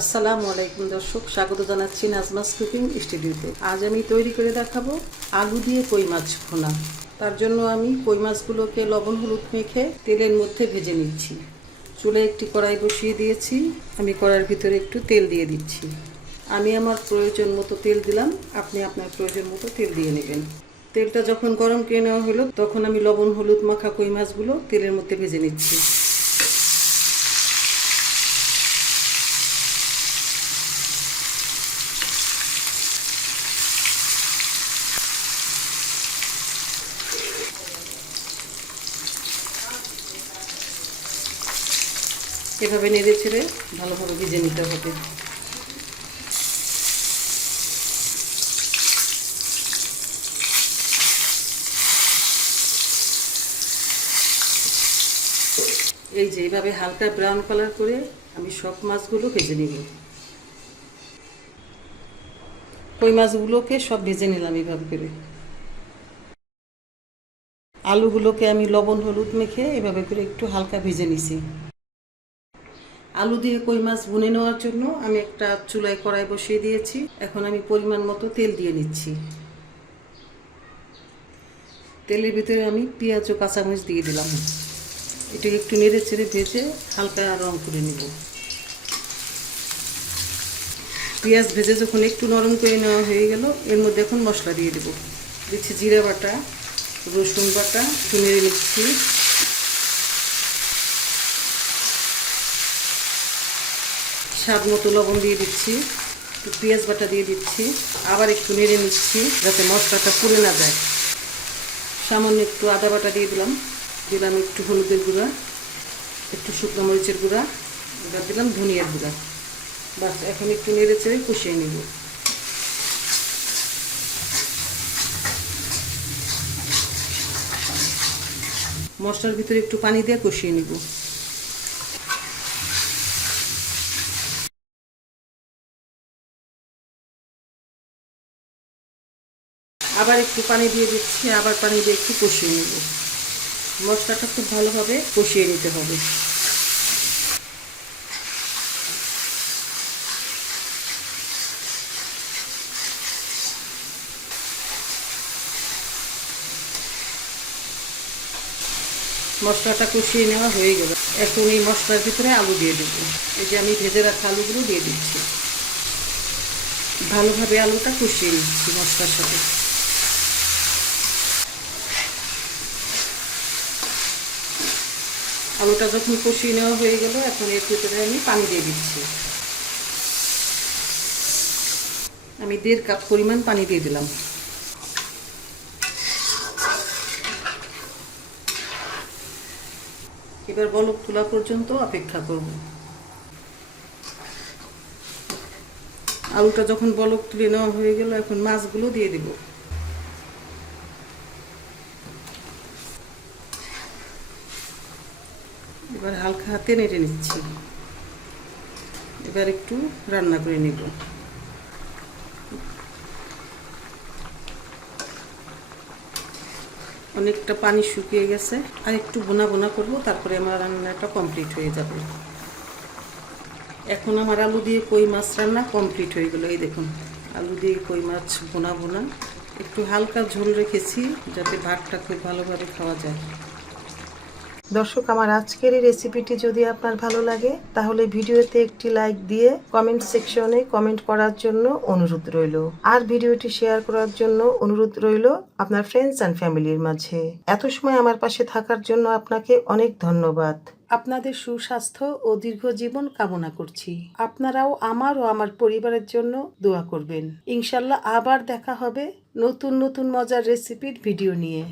আসসালামু আলাইকুম, দর্শক। স্বাগত জানাচ্ছি নাজমাস কুকিং স্টুডিওতে। আজ আমি তৈরি করে দেখাবো আলু দিয়ে কই মাছ ভোনা। তার জন্য আমি কই মাছগুলোকে লবণ হলুদ মেখে তেলের মধ্যে ভেজে নিচ্ছি। চুলে একটি কড়াই বসিয়ে দিয়েছি। আমি কড়াইয়ের ভিতরে একটু তেল দিয়ে দিচ্ছি। আমি আমার প্রয়োজন মতো তেল দিলাম। আপনি আপনার প্রয়োজন মতো তেল দিয়ে নেবেন। তেলটা যখন গরম করে নেওয়া হলো, তখন আমি লবণ হলুদ মাখা কই মাছগুলো তেলের মধ্যে ভেজে নিচ্ছি। এভাবে নেড়ে ছেড়ে ভালোভাবে ভেজে নিতে হবে। এই যে এইভাবে হালকা ব্রাউন কালার করে আমি সব মাছগুলো ভেজে নিব। কই মাছগুলোকে সব ভেজে নিলাম এইভাবে করে। আলুগুলোকে আমি লবণ, হলুদ মেখে এভাবে করে একটু হালকা ভেজে নিছি। আলু দিয়ে কই মাছ বুনে নেওয়ার জন্য আমি একটা চুলায় কড়াই বসিয়ে দিয়েছি। এখন আমি পরিমাণ মতো তেল দিয়ে নিচ্ছি। তেলের ভিতরে আমি পেঁয়াজ ও কাঁচামরিচ দিয়ে দিলাম। এটাকে একটু নেড়ে চেড়ে ভেজে হালকা রং করে নিব। পেঁয়াজ ভেজে যখন একটু নরম করে নেওয়া হয়ে গেল, এর মধ্যে এখন মশলা দিয়ে দেবো। দিচ্ছি জিরা বাটা, রসুন বাটা, একটু নেড়ে নিচ্ছি। স্বাদ মতো লবণ দিয়ে দিচ্ছি, একটু পেঁয়াজ বাটা দিয়ে দিচ্ছি, আবার একটু নেড়ে নিচ্ছি যাতে মশলাটা পুড়ে না যায়। সামান্য একটু আদা বাটা দিয়ে দিলাম দিলাম একটু হলুদের গুঁড়া, একটু শুকনো মরিচের গুঁড়া, এবার দিলাম ধনিয়ার গুঁড়া। বাস, এখন একটু নেড়ে চেড়ে কষিয়ে নেব। মশলার ভিতরে একটু পানি দিয়ে কষিয়ে নেব। আবার একটু পানি দিয়ে দিচ্ছি, আবার পানি দিয়ে একটু কষিয়ে নেব। মশলাটা খুব ভালোভাবে কষিয়ে নিতে হবে। মশলাটা কষিয়ে নেওয়া হয়ে গেল। এখন এই মশলার ভিতরে আলু দিয়ে দেবো। এই যে আমি ভেজে রাখা আলুগুলো দিয়ে দিচ্ছি। ভালোভাবে আলুটা কষিয়ে নিচ্ছি মশলার সাথে। আলুটা যখন কষিয়ে নেওয়া হয়ে গেল, এখন এর ভিতরে আমি পানি দিয়ে দিচ্ছি। আমি দেড় কাপ পরিমাণ পানি দিয়ে দিলাম। এবার বলক তোলা পর্যন্ত অপেক্ষা করব। আলুটা যখন বলক তুলে নেওয়া হয়ে গেল, এখন মাছগুলো দিয়ে দেব। এবার হালকা হাতে নেড়ে নিচ্ছি। এবার একটু রান্না করে নেব। অনেকটা পানি শুকিয়ে গেছে, আর একটু বোনা বোনা করব, তারপরে আমার রান্নাটা কমপ্লিট হয়ে যাবে। এখন আমার আলু দিয়ে কই মাছ রান্না কমপ্লিট হয়ে গেল, এই দেখুন। আলু দিয়ে কই মাছ বোনা বোনা। একটু হালকা ঝোল রেখেছি, যাতে ভাতটা খুব ভালোভাবে খাওয়া যায়। দর্শক, আমার আজকের এই রেসিপিটি যদি আপনার ভালো লাগে, তাহলে ভিডিওতে একটি লাইক দিয়ে কমেন্ট সেকশনে কমেন্ট করার জন্য অনুরোধ রইল। আর ভিডিওটি শেয়ার করার জন্য অনুরোধ রইল আপনার ফ্রেন্ডস অ্যান্ড ফ্যামিলির মাঝে। এত সময় আমার পাশে থাকার জন্য আপনাকে অনেক ধন্যবাদ। আপনাদের সুস্বাস্থ্য ও দীর্ঘ জীবন কামনা করছি। আপনারাও আমার ও আমার পরিবারের জন্য দোয়া করবেন। ইনশাল্লাহ আবার দেখা হবে নতুন নতুন মজার রেসিপির ভিডিও নিয়ে।